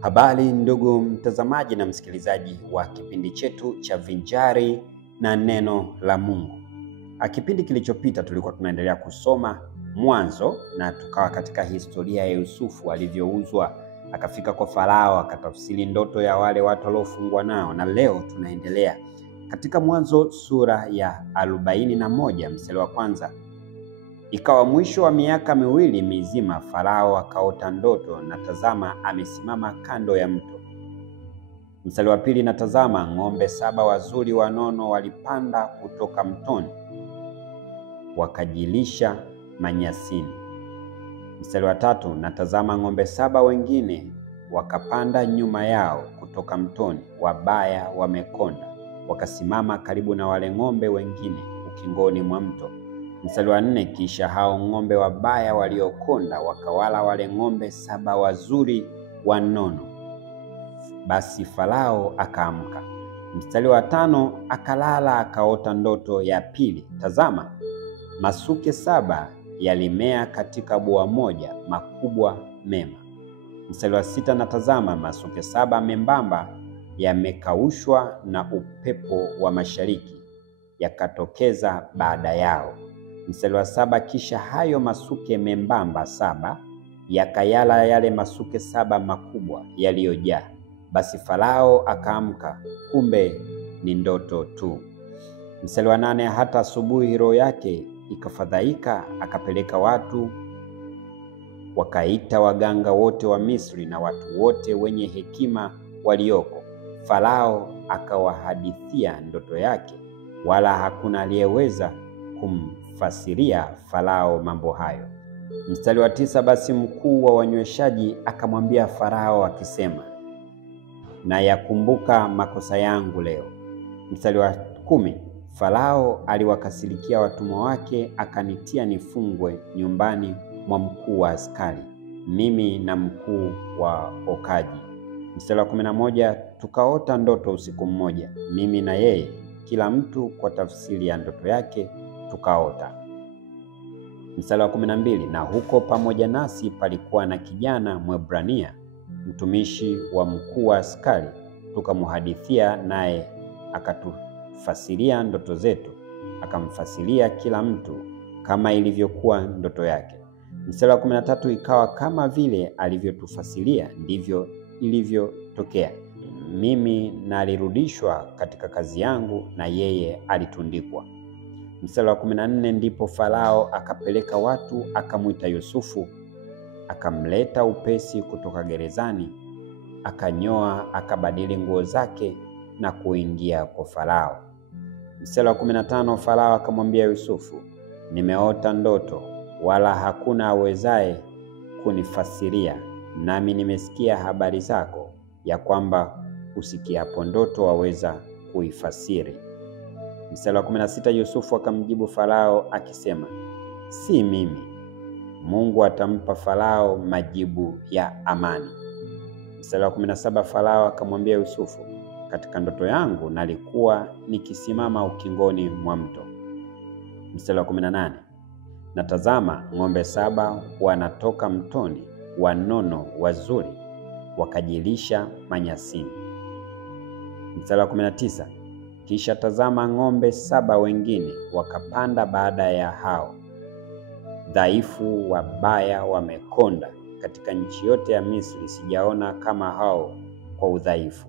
Habari ndugu mtazamaji na msikilizaji wa kipindi chetu cha Vinjari na Neno la Mungu. Kipindi kilichopita tulikuwa tunaendelea kusoma Mwanzo na tukawa katika historia ya Yusufu alivyouzwa akafika kwa Farao akatafsiri ndoto ya wale watu waliofungwa nao, na leo tunaendelea katika Mwanzo sura ya 41 mstari wa kwanza. Ikawa mwisho wa miaka miwili mizima, Farao akaota ndoto, na tazama amesimama kando ya mto. Mstari wa pili, na tazama ng'ombe 7 wazuri wanono walipanda kutoka mtoni wakajilisha manyasini. Mstari wa tatu, na tazama ng'ombe 7 wengine wakapanda nyuma yao kutoka mtoni, wabaya wamekonda, wakasimama karibu na wale ng'ombe wengine ukingoni mwa mto. Mstari wa 4, kisha hao ng'ombe wabaya waliokonda wakawala wale ng'ombe 7 wazuri wanono. Basi Farao akaamka. Mstari wa 5, akalala akaota ndoto ya pili. Tazama, masuke 7 yalimea katika bua moja, makubwa mema. Mstari wa 6, na tazama masuke 7 membamba yamekaushwa na upepo wa mashariki, yakatokeza baada yao. Mstari wa 7, kisha hayo masuke membamba 7 yakayala yale masuke 7 makubwa yaliyojaa. Basi Farao akaamka, kumbe ni ndoto tu. Mstari wa 8, hata asubuhi roho yake ikafadhaika, akapeleka watu wakaita waganga wote wa Misri na watu wote wenye hekima walioko. Farao akawahadithia ndoto yake, wala hakuna aliyeweza kumfasiria Farao mambo hayo. Mstari wa 9, basi mkuu wa wanyweshaji akamwambia Farao akisema, na yakumbuka makosa yangu leo. Mstari wa 10, Farao aliwakasirikia watumwa wake, akanitia nifungwe nyumbani mwa mkuu wa askari, mimi na mkuu wa okaji. Mstari wa 11, tukaota ndoto usiku mmoja, mimi na yeye, kila mtu kwa tafsiri ya ndoto yake tukaota. Mstari wa 12, na huko pamoja nasi palikuwa na kijana Mwebrania, mtumishi wa mkuu wa askari, tukamhadithia naye akatufasiria ndoto zetu, akamfasiria kila mtu kama ilivyokuwa ndoto yake. Mstari wa 13, ikawa kama vile alivyotufasiria ndivyo ilivyotokea. Mimi nalirudishwa katika kazi yangu na yeye alitundikwa. Mstari wa 14, ndipo Farao akapeleka watu akamwita Yusufu, akamleta upesi kutoka gerezani, akanyoa, akabadili nguo zake na kuingia kwa Farao. Mstari wa 15, Farao akamwambia Yusufu, nimeota ndoto, wala hakuna awezaye kunifasiria, nami nimesikia habari zako, ya kwamba usikiapo ndoto waweza kuifasiri. Mstari wa 16, Yusufu akamjibu Farao akisema, si mimi. Mungu atampa Farao majibu ya amani. Mstari wa 17, Farao akamwambia Yusufu, katika ndoto yangu nalikuwa nikisimama ukingoni mwa mto. Mstari wa 18, na tazama ng'ombe 7 wanatoka mtoni, wanono wazuri, wakajilisha manyasini. Mstari wa 19, kisha tazama ng'ombe 7 wengine wakapanda baada ya hao, dhaifu, wabaya, wamekonda. Katika nchi yote ya Misri sijaona kama hao kwa udhaifu.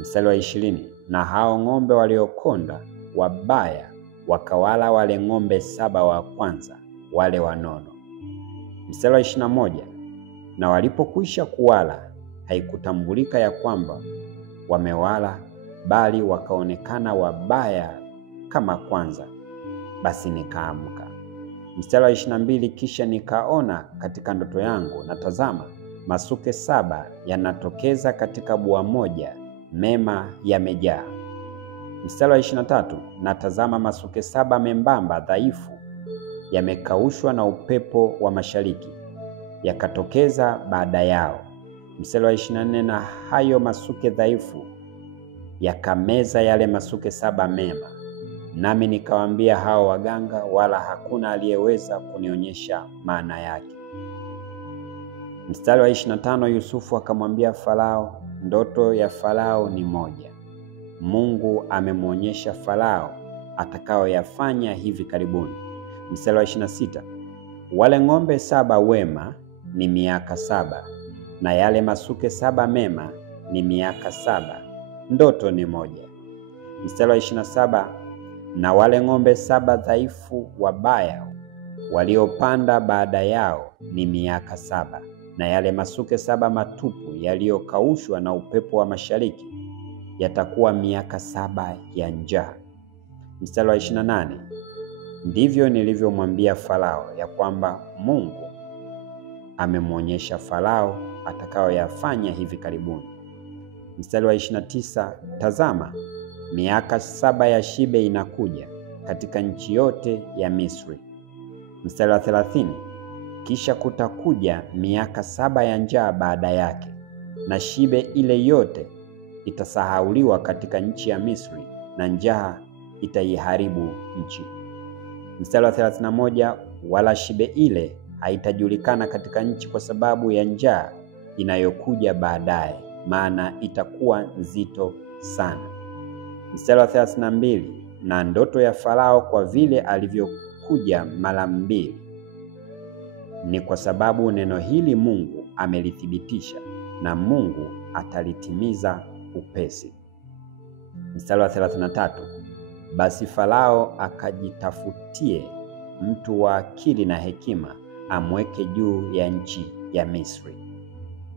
Mstari wa 20, na hao ng'ombe waliokonda wabaya wakawala wale ng'ombe 7 wa kwanza, wale wanono. Mstari wa 21, na walipokwisha kuwala haikutambulika ya kwamba wamewala, bali wakaonekana wabaya kama kwanza. Basi nikaamka. Mstari wa 22, kisha nikaona katika ndoto yangu, na tazama masuke 7 yanatokeza katika bua moja, mema yamejaa. Mstari wa 23, na tazama masuke 7 membamba dhaifu yamekaushwa na upepo wa mashariki, yakatokeza baada yao. Mstari wa 24, na hayo masuke dhaifu yakameza yale masuke 7 mema. Nami nikawaambia hao waganga, wala hakuna aliyeweza kunionyesha maana yake. Mstari wa 25, Yusufu akamwambia Farao, ndoto ya Farao ni moja. Mungu amemwonyesha Farao atakayoyafanya hivi karibuni. Mstari wa 26, wale ng'ombe 7 wema ni miaka 7, na yale masuke 7 mema ni miaka 7. Ndoto ni moja. Mstari wa 27, na wale ng'ombe 7 dhaifu wabaya waliopanda baada yao ni miaka 7, na yale masuke 7 matupu yaliyokaushwa na upepo wa mashariki yatakuwa miaka 7 ya njaa. Mstari wa 28, ndivyo nilivyomwambia Farao ya kwamba Mungu amemwonyesha Farao atakayoyafanya hivi karibuni. Mstari wa 29, tazama, miaka 7 ya shibe inakuja katika nchi yote ya Misri. Mstari wa 30, kisha kutakuja miaka 7 ya njaa baada yake, na shibe ile yote itasahauliwa katika nchi ya Misri, na njaa itaiharibu nchi. Mstari wa 31, wala shibe ile haitajulikana katika nchi kwa sababu ya njaa inayokuja baadaye, maana itakuwa nzito sana. Mstari wa 32, na ndoto ya Farao kwa vile alivyokuja mara 2 ni kwa sababu neno hili Mungu amelithibitisha, na Mungu atalitimiza upesi. Mstari wa 33, basi Farao akajitafutie mtu wa akili na hekima amweke juu ya nchi ya Misri.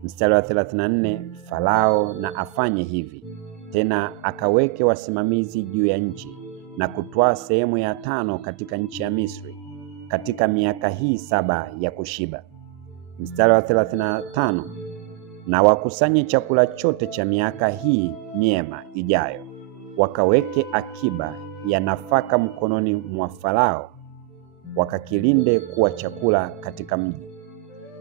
Mstari wa 34, Farao na afanye hivi tena, akaweke wasimamizi juu ya nchi na kutwaa sehemu ya 5 katika nchi ya Misri katika miaka hii 7 ya kushiba. Mstari wa 35, na wakusanye chakula chote cha miaka hii miema ijayo, wakaweke akiba ya nafaka mkononi mwa Farao, wakakilinde kuwa chakula katika mji.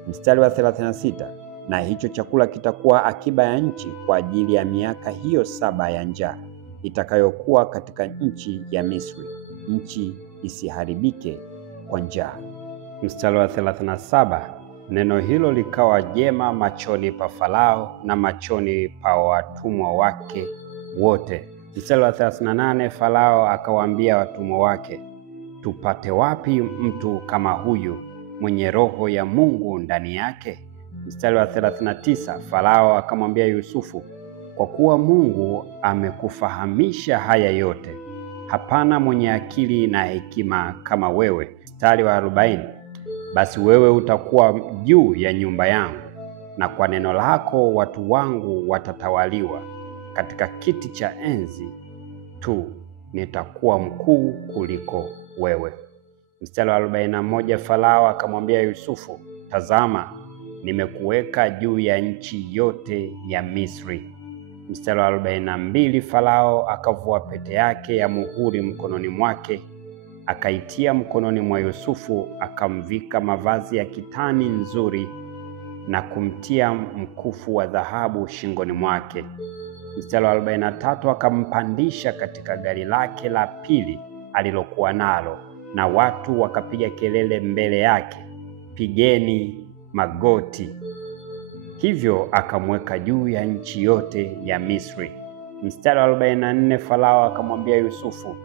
Mstari wa 36, na hicho chakula kitakuwa akiba ya nchi kwa ajili ya miaka hiyo 7 ya njaa itakayokuwa katika nchi ya Misri, nchi isiharibike kwa njaa. Mstari wa 37, neno hilo likawa jema machoni pa Farao na machoni pa watumwa wake wote. Mstari wa 38, Farao akawaambia watumwa wake, tupate wapi mtu kama huyu mwenye roho ya Mungu ndani yake? Mstari wa 39, Farao akamwambia Yusufu, kwa kuwa Mungu amekufahamisha haya yote, hapana mwenye akili na hekima kama wewe. Mstari wa 40, basi wewe utakuwa juu ya nyumba yangu, na kwa neno lako watu wangu watatawaliwa. Katika kiti cha enzi tu nitakuwa mkuu kuliko wewe. Mstari wa 41, Farao akamwambia Yusufu, tazama, nimekuweka juu ya nchi yote ya Misri. Mstari wa 42, Farao akavua pete yake ya muhuri mkononi mwake, akaitia mkononi mwa Yusufu, akamvika mavazi ya kitani nzuri na kumtia mkufu wa dhahabu shingoni mwake. Mstari wa 43, akampandisha katika gari lake la pili alilokuwa nalo, na watu wakapiga kelele mbele yake, pigeni magoti. Hivyo akamweka juu ya nchi yote ya Misri. Mstari wa 44, Farao akamwambia Yusufu,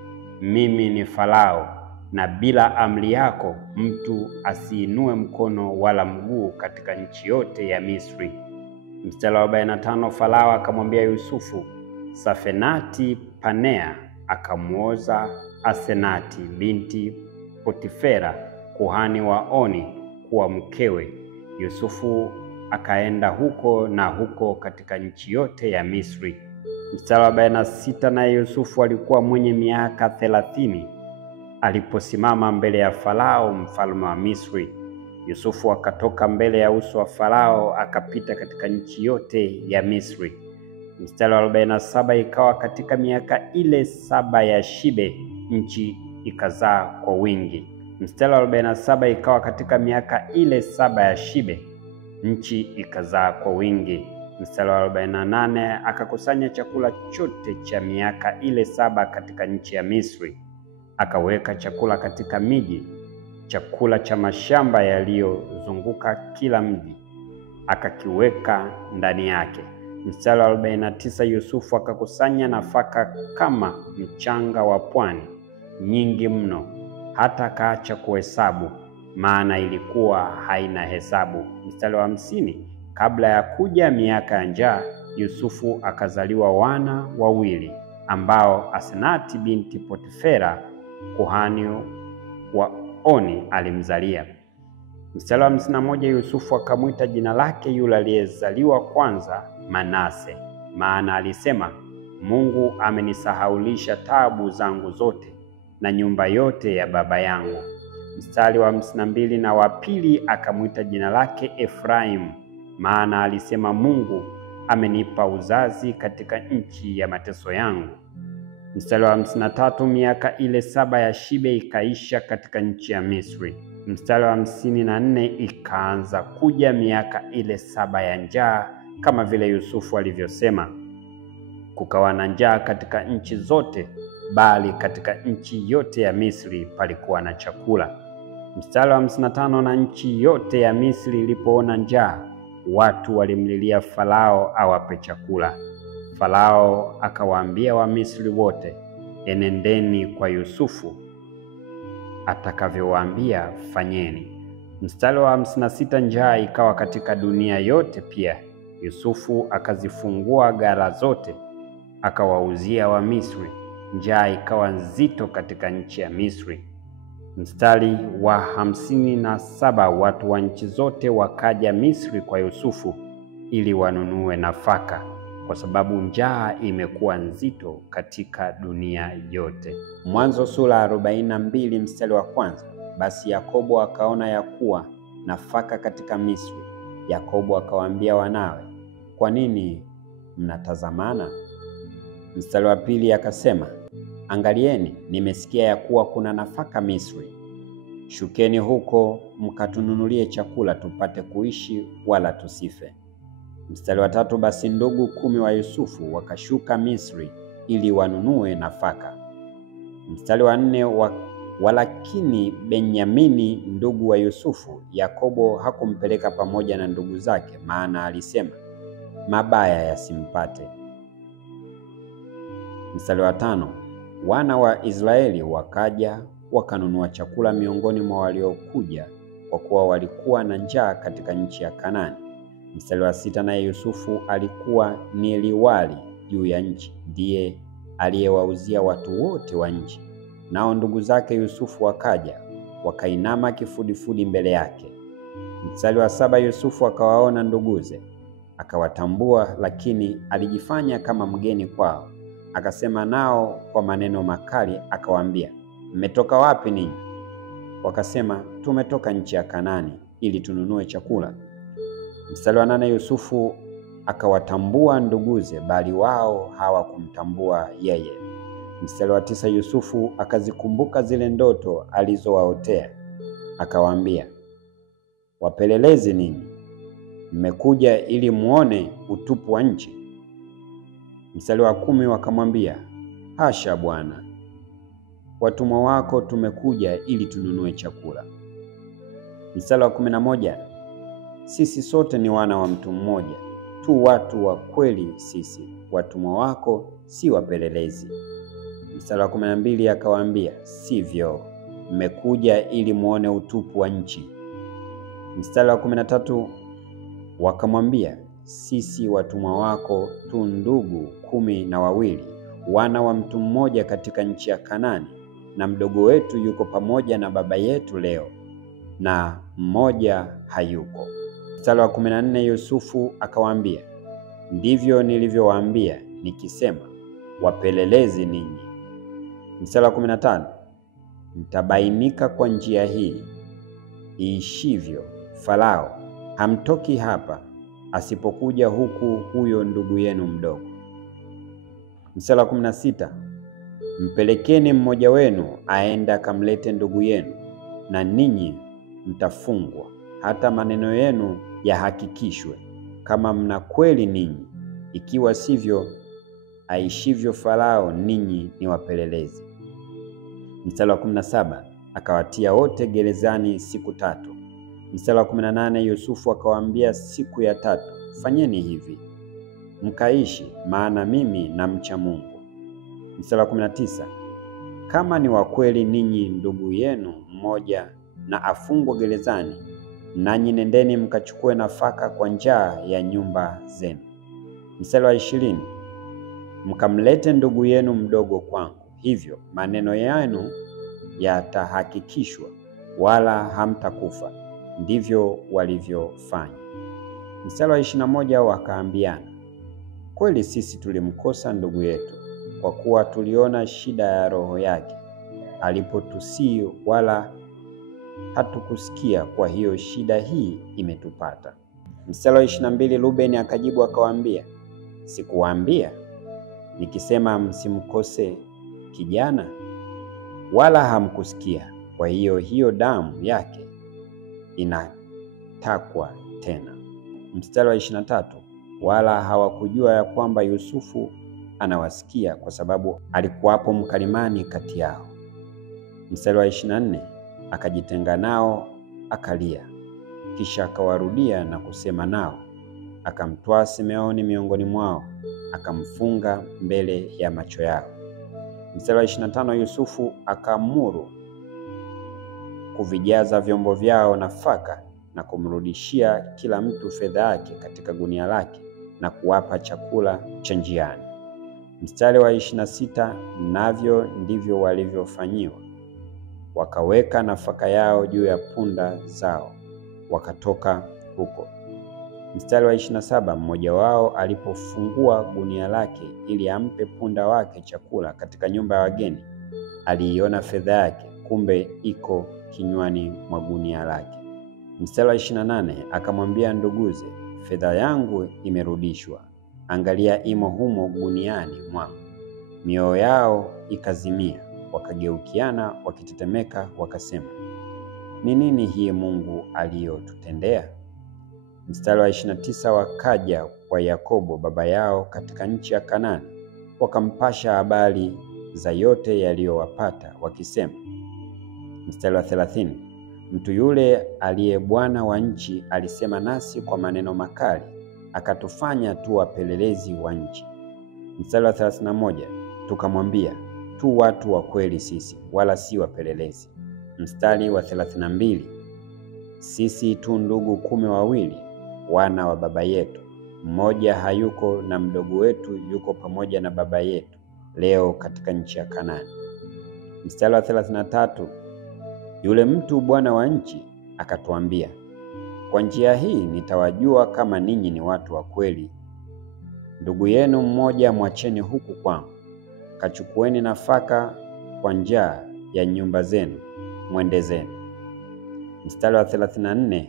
mimi ni Farao, na bila amri yako mtu asiinue mkono wala mguu katika nchi yote ya Misri. Mstari wa 45, Farao akamwambia Yusufu, Safenati Panea akamuoza Asenati binti Potifera kuhani wa Oni kuwa mkewe. Yusufu akaenda huko na huko katika nchi yote ya Misri. Mstari wa 46, naye Yusufu alikuwa mwenye miaka 30 aliposimama mbele ya Farao mfalme wa Misri. Yusufu akatoka mbele ya uso wa Farao akapita katika nchi yote ya Misri. Mstari wa 47, ikawa katika miaka ile 7 ya shibe nchi ikazaa kwa wingi. Mstari wa 47, ikawa katika miaka ile 7 ya shibe nchi ikazaa kwa wingi. Mstari wa 48, akakusanya chakula chote cha miaka ile 7 katika nchi ya Misri, akaweka chakula katika miji, chakula cha mashamba yaliyozunguka kila mji, akakiweka ndani yake. Mstari wa 49, Yusufu akakusanya nafaka kama mchanga wa pwani, nyingi mno, hata akaacha kuhesabu, maana ilikuwa haina hesabu. Mstari wa 50, kabla ya kuja miaka ya njaa, Yusufu akazaliwa wana wawili, ambao Asenati binti Potifera kuhani wa Oni alimzalia. Mstari wa 51, Yusufu akamwita jina lake yule aliyezaliwa kwanza Manase, maana alisema, Mungu amenisahaulisha taabu zangu zote na nyumba yote ya baba yangu. Mstari wa 52, na wa pili akamwita jina lake Efraimu, maana alisema, Mungu amenipa uzazi katika nchi ya mateso yangu. Mstari wa 53, miaka ile 7 ya shibe ikaisha katika nchi ya Misri. Mstari wa 54, ikaanza kuja miaka ile 7 ya njaa, kama vile Yusufu alivyosema. Kukawa na njaa katika nchi zote, bali katika nchi yote ya Misri palikuwa na chakula. Mstari wa 55, na nchi yote ya Misri ilipoona njaa, watu walimlilia Farao awape chakula. Farao akawaambia Wamisri wote, enendeni kwa Yusufu, atakavyowaambia fanyeni. Mstari wa 56, njaa ikawa katika dunia yote pia. Yusufu akazifungua gara zote, akawauzia Wamisri. Njaa ikawa nzito katika nchi ya Misri. Mstari wa 57, watu wa nchi zote wakaja Misri kwa Yusufu ili wanunue nafaka, kwa sababu njaa imekuwa nzito katika dunia yote. Mwanzo sura 42 mstari wa 1. Basi Yakobo akaona ya kuwa nafaka katika Misri. Yakobo akawaambia wanawe, kwa nini mnatazamana? Mstari wa 2 akasema, angalieni, nimesikia ya kuwa kuna nafaka Misri. Shukeni huko mkatununulie chakula tupate kuishi, wala tusife. Mstari wa 3, basi ndugu 10 wa Yusufu wakashuka Misri ili wanunue nafaka. Mstari wa 4, walakini Benyamini ndugu wa Yusufu, Yakobo hakumpeleka pamoja na ndugu zake, maana alisema, mabaya yasimpate. Mstari wa 5, wana wa Israeli wakaja wakanunua chakula miongoni mwa waliokuja, kwa kuwa walikuwa na njaa katika nchi ya Kanaani. Mstari wa 6, naye Yusufu alikuwa ni liwali juu ya nchi, ndiye aliyewauzia watu wote wa nchi. Nao ndugu zake Yusufu wakaja, wakainama kifudifudi mbele yake. Mstari wa 7, Yusufu akawaona nduguze, akawatambua, lakini alijifanya kama mgeni kwao. Akasema nao kwa maneno makali, akawaambia, mmetoka wapi ninyi? Wakasema, tumetoka nchi ya Kanaani ili tununue chakula. Mstari wa 8, Yusufu akawatambua nduguze, bali wao hawakumtambua yeye. Mstari wa 9, Yusufu akazikumbuka zile ndoto alizowaotea, akawaambia, wapelelezi ninyi, mmekuja ili muone utupu wa nchi? Mstari wa 10, wakamwambia, hasha Bwana, watumwa wako tumekuja ili tununue chakula. Mstari wa 11, sisi sote ni wana wa mtu mmoja, tu watu wa kweli sisi, watumwa wako si wapelelezi. Mstari wa 12, akawaambia, sivyo, mmekuja ili muone utupu wa nchi. Mstari wa 13, wakamwambia, sisi watumwa wako tu ndugu 12, wana wa mtu mmoja katika nchi ya Kanaani, na mdogo wetu yuko pamoja na baba yetu leo, na mmoja hayuko. Mstari wa 14, Yusufu akawaambia, ndivyo nilivyowaambia nikisema, wapelelezi ninyi. Mstari wa 15, mtabainika kwa njia hii, iishivyo Farao, hamtoki hapa asipokuja huku huyo ndugu yenu mdogo. Mstari wa 16, mpelekeni mmoja wenu aende akamlete ndugu yenu, na ninyi mtafungwa hata maneno yenu yahakikishwe, kama mna kweli ninyi; ikiwa sivyo, aishivyo Farao, ninyi ni wapelelezi. Mstari wa 17, akawatia wote gerezani siku 3. Mstari wa 18, Yusufu akawaambia siku ya tatu, fanyeni hivi mkaishi, maana mimi namcha Mungu. Mstari wa 19, kama ni wa kweli ninyi ndugu yenu mmoja na afungwa gerezani, nanyi nendeni mkachukue nafaka kwa njaa ya nyumba zenu. Mstari wa 20, mkamlete ndugu yenu mdogo kwangu, hivyo maneno yenu yatahakikishwa, wala hamtakufa. Ndivyo walivyofanya. Mstari wa 21, wakaambiana, kweli sisi tulimkosa ndugu yetu, kwa kuwa tuliona shida ya roho yake alipotusii, wala hatukusikia, kwa hiyo shida hii imetupata. Mstari wa 22, Rubeni akajibu akawaambia, sikuwaambia nikisema msimkose kijana? Wala hamkusikia, kwa hiyo damu yake inatakwa tena. Mstari wa 23, wala hawakujua ya kwamba Yusufu anawasikia, kwa sababu alikuwapo mkalimani kati yao. Mstari wa 24, akajitenga nao akalia, kisha akawarudia na kusema nao, akamtwaa Simeoni miongoni mwao, akamfunga mbele ya macho yao. Mstari wa 25, Yusufu akaamuru kuvijaza vyombo vyao nafaka na kumrudishia kila mtu fedha yake katika gunia lake na kuwapa chakula cha njiani. Mstari wa 26, navyo ndivyo walivyofanyiwa. Wakaweka nafaka yao juu ya punda zao, wakatoka huko. Mstari wa 27, mmoja wao alipofungua gunia lake ili ampe punda wake chakula katika nyumba ya wageni, aliiona fedha yake, kumbe iko kinywani mwa gunia lake. Mstari wa 28, akamwambia nduguze, fedha yangu imerudishwa, angalia imo humo guniani mwangu. Mioyo yao ikazimia, wakageukiana wakitetemeka, wakasema, ni nini hii Mungu aliyotutendea? Mstari wa 29, wakaja kwa Yakobo baba yao katika nchi ya Kanaani, wakampasha habari za yote yaliyowapata, wakisema. Mstari wa 30, mtu yule aliye bwana wa nchi alisema nasi kwa maneno makali, akatufanya tu wapelelezi wa nchi. Mstari wa 31, tukamwambia, tu watu wa kweli sisi, wala si wapelelezi. Mstari wa 32, sisi tu ndugu 12, wana wa baba yetu, mmoja hayuko na mdogo wetu yuko pamoja na baba yetu leo katika nchi ya Kanaani. Mstari wa 33, yule mtu bwana wa nchi akatuambia, kwa njia hii nitawajua kama ninyi ni watu wa kweli. Ndugu yenu mmoja mwacheni huku kwangu, kachukueni nafaka kwa njaa ya nyumba zenu, mwende zenu. Mstari wa 34,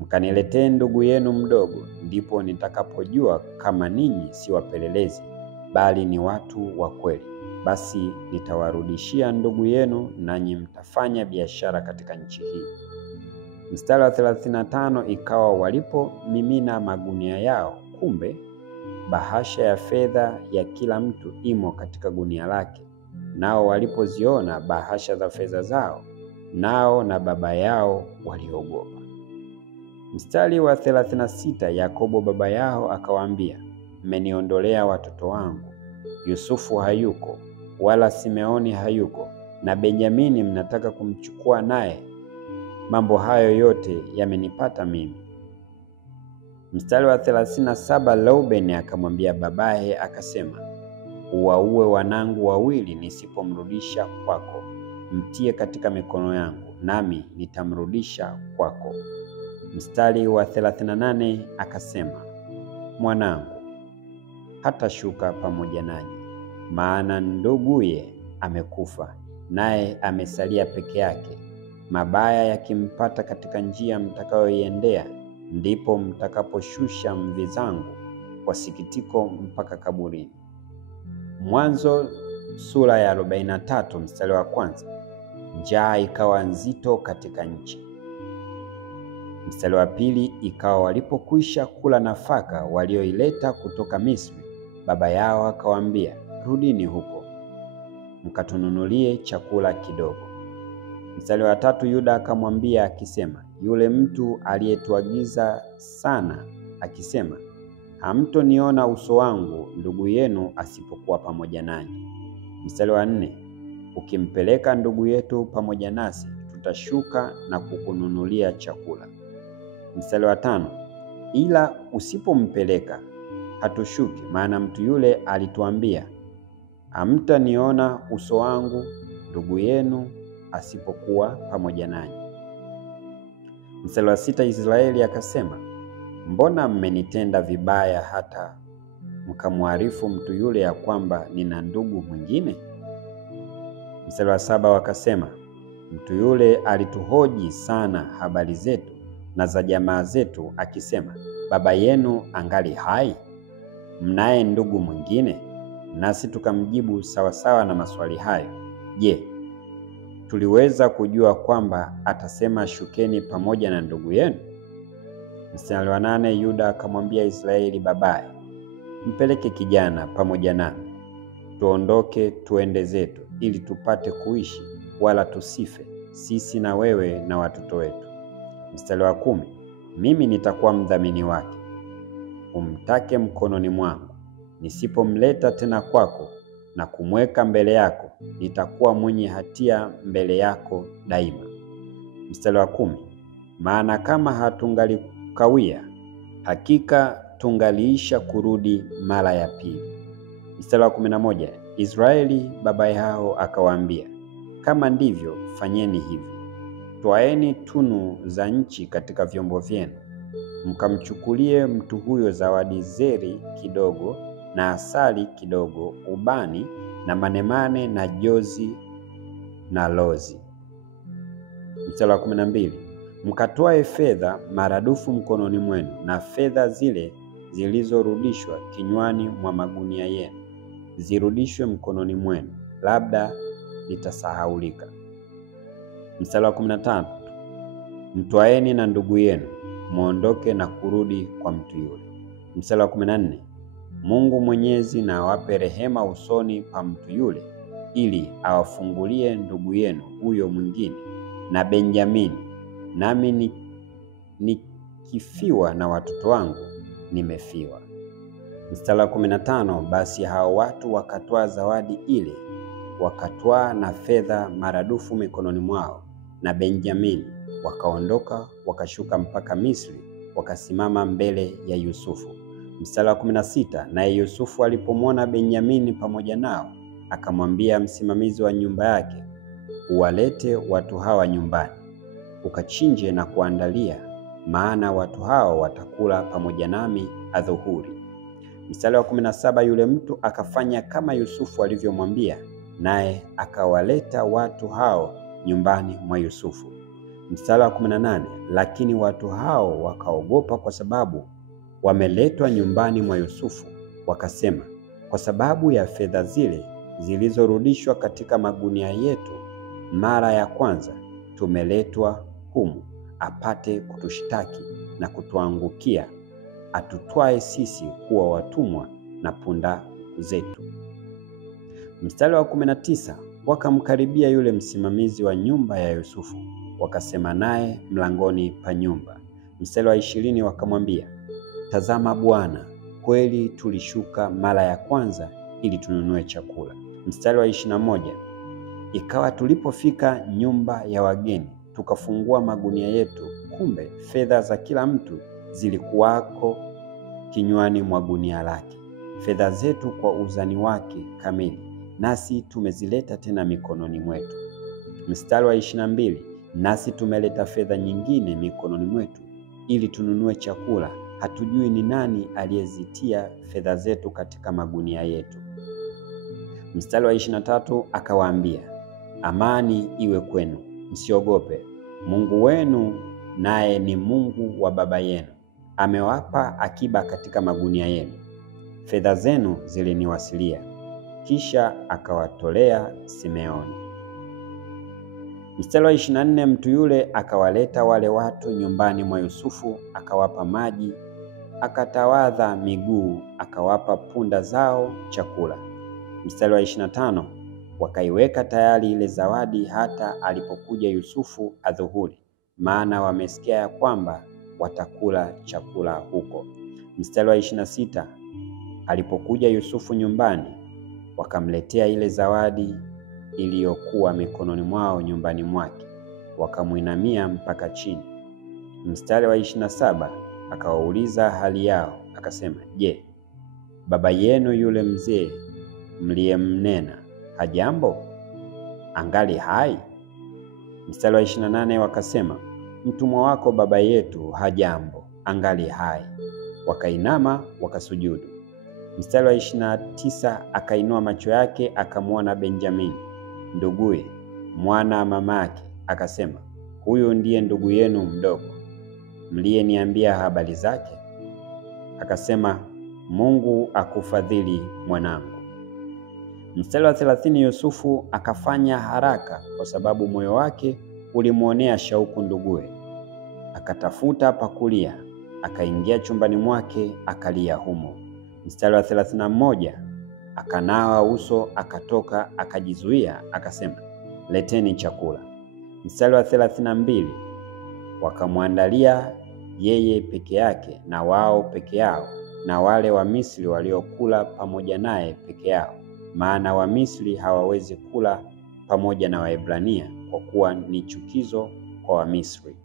mkaniletee ndugu yenu mdogo, ndipo nitakapojua kama ninyi si wapelelezi, bali ni watu wa kweli. Basi nitawarudishia ndugu yenu, nanyi mtafanya biashara katika nchi hii. Mstari wa 35, ikawa walipomimina magunia yao, kumbe bahasha ya fedha ya kila mtu imo katika gunia lake. Nao walipoziona bahasha za fedha zao, nao na baba yao waliogopa. Mstari wa 36, Yakobo baba yao akawaambia, mmeniondolea watoto wangu. Yusufu hayuko, wala Simeoni hayuko, na Benyamini mnataka kumchukua naye. Mambo hayo yote yamenipata mimi. Mstari wa 37, Rubeni akamwambia babaye akasema, uwaue wanangu wawili nisipomrudisha kwako. Mtie katika mikono yangu, nami nitamrudisha kwako. Mstari wa 38, akasema, mwanangu hatashuka pamoja nanyi, maana nduguye amekufa, naye amesalia peke yake. Mabaya yakimpata katika njia mtakayoiendea, ndipo mtakaposhusha mvi zangu kwa sikitiko mpaka kaburini. Mwanzo sura ya 43 mstari wa 1. Njaa ikawa nzito katika nchi. Mstari wa 2, ikawa walipokwisha kula nafaka walioileta kutoka Misri, baba yao akawaambia, rudini huko mkatununulie chakula kidogo. Mstari wa 3, Yuda akamwambia akisema, yule mtu aliyetuagiza sana akisema, hamtoniona uso wangu ndugu yenu asipokuwa pamoja nanyi. Mstari wa 4, ukimpeleka ndugu yetu pamoja nasi, tutashuka na kukununulia chakula. Mstari wa 5, ila usipompeleka hatushuki, maana mtu yule alituambia, hamtaniona uso wangu ndugu yenu asipokuwa pamoja nanyi. Mstari wa 6, Israeli akasema, mbona mmenitenda vibaya hata mkamwarifu mtu yule ya kwamba nina ndugu mwingine? Mstari wa 7, wakasema, mtu yule alituhoji sana habari zetu na za jamaa zetu akisema, baba yenu angali hai? Mnaye ndugu mwingine? Nasi tukamjibu sawasawa na maswali hayo. Je, tuliweza kujua kwamba atasema shukeni pamoja na ndugu yenu? Mstari wa 8, Yuda akamwambia Israeli babaye, mpeleke kijana pamoja nami, tuondoke tuende zetu, ili tupate kuishi, wala tusife, sisi na wewe na watoto wetu. Mstari wa 10, mimi nitakuwa mdhamini wake, umtake mkononi mwangu. Nisipomleta tena kwako na kumweka mbele yako, nitakuwa mwenye hatia mbele yako daima. Mstari wa 10, maana kama hatungalikawia, hakika tungaliisha kurudi mara ya pili. Mstari wa 11, Israeli baba yao akawaambia, kama ndivyo fanyeni hivi, twaeni tunu za nchi katika vyombo vyenu, mkamchukulie mtu huyo zawadi, zeri kidogo na asali kidogo, ubani na manemane na jozi na lozi. Mstari wa 12, mkatwae fedha maradufu mkononi mwenu, na fedha zile zilizorudishwa kinywani mwa magunia yenu zirudishwe mkononi mwenu, labda litasahaulika. Mstari wa 13, mtwaeni na ndugu yenu, muondoke na kurudi kwa mtu yule. Mstari wa 14, Mungu Mwenyezi na awape rehema usoni pa mtu yule, ili awafungulie ndugu yenu huyo mwingine na Benjamini, nami nikifiwa na watoto wangu nimefiwa. Mstari wa 15, basi hao watu wakatwaa zawadi ile, wakatwaa na fedha maradufu mikononi mwao na Benjamini, wakaondoka wakashuka mpaka Misri, wakasimama mbele ya Yusufu. Mstari wa 16, naye Yusufu alipomwona Benjamini pamoja nao, akamwambia msimamizi wa nyumba yake, uwalete watu hawa nyumbani, ukachinje na kuandalia, maana watu hao watakula pamoja nami adhuhuri. Mstari wa 17, yule mtu akafanya kama Yusufu alivyomwambia, naye akawaleta watu hao nyumbani mwa Yusufu. Mstari wa 18, lakini watu hao wakaogopa kwa sababu wameletwa nyumbani mwa Yusufu, wakasema, kwa sababu ya fedha zile zilizorudishwa katika magunia yetu mara ya kwanza, tumeletwa humu apate kutushtaki na kutuangukia, atutwae sisi kuwa watumwa na punda zetu. Mstari wa 19, wakamkaribia yule msimamizi wa nyumba ya Yusufu, wakasema naye mlangoni pa nyumba. Mstari wa 20, wakamwambia, tazama bwana, kweli tulishuka mara ya kwanza ili tununue chakula. Mstari wa 21, ikawa tulipofika nyumba ya wageni, tukafungua magunia yetu, kumbe fedha za kila mtu zilikuwako kinywani mwa gunia lake, fedha zetu kwa uzani wake kamili, nasi tumezileta tena mikononi mwetu. Mstari wa 22, nasi tumeleta fedha nyingine mikononi mwetu ili tununue chakula, hatujui ni nani aliyezitia fedha zetu katika magunia yetu. Mstari wa 23, akawaambia, amani iwe kwenu, msiogope. Mungu wenu naye ni Mungu wa baba yenu, amewapa akiba katika magunia yenu. Fedha zenu ziliniwasilia. Kisha akawatolea Simeoni. Mstari wa 24, mtu yule akawaleta wale watu nyumbani mwa Yusufu, akawapa maji, akatawadha miguu, akawapa punda zao chakula. Mstari wa 25, wakaiweka tayari ile zawadi hata alipokuja Yusufu adhuhuri, maana wamesikia ya kwamba watakula chakula huko. Mstari wa 26, alipokuja Yusufu nyumbani, wakamletea ile zawadi iliyokuwa mikononi mwao nyumbani mwake, wakamuinamia mpaka chini. Mstari wa 27, akawauliza hali yao, akasema, je, baba yenu yule mzee mliyemnena hajambo? Angali hai? Mstari wa 28, wakasema, mtumwa wako baba yetu hajambo, angali hai. Wakainama wakasujudu. Mstari wa 29, akainua macho yake akamwona Benjamini nduguye, mwana mamake, akasema, huyu ndiye ndugu yenu mdogo mliyeniambia habari zake? Akasema, Mungu akufadhili mwanangu. Mstari wa 30, Yusufu akafanya haraka kwa sababu moyo wake ulimuonea shauku nduguye. Akatafuta pakulia, akaingia chumbani mwake akalia humo. Mstari wa 31, akanawa uso, akatoka, akajizuia, akasema, leteni chakula. Mstari wa 32, wakamwandalia yeye peke yake na wao peke yao, na wale wa Misri waliokula pamoja naye peke yao, maana wa Misri hawawezi kula pamoja na Waebrania kwa kuwa ni chukizo kwa wa Misri.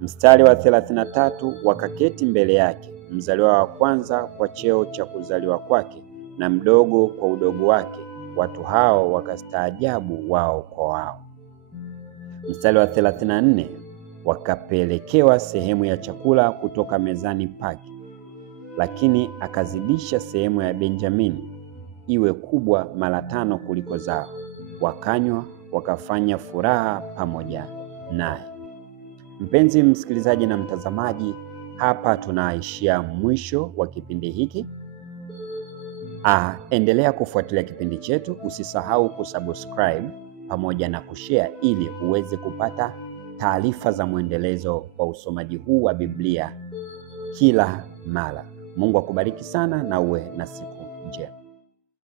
Mstari wa 33, wakaketi mbele yake, mzaliwa wa kwanza kwa cheo cha kuzaliwa kwake na mdogo kwa udogo wake. Watu hao wakastaajabu wao kwa wao. Mstari wa 34, wakapelekewa sehemu ya chakula kutoka mezani pake, lakini akazidisha sehemu ya Benjamini iwe kubwa mara 5 kuliko zao. Wakanywa wakafanya furaha pamoja naye. Mpenzi msikilizaji na mtazamaji, hapa tunaishia mwisho wa kipindi hiki. Endelea kufuatilia kipindi chetu, usisahau kusubscribe pamoja na kushare ili uweze kupata taarifa za mwendelezo wa usomaji huu wa Biblia kila mara. Mungu akubariki sana na uwe na siku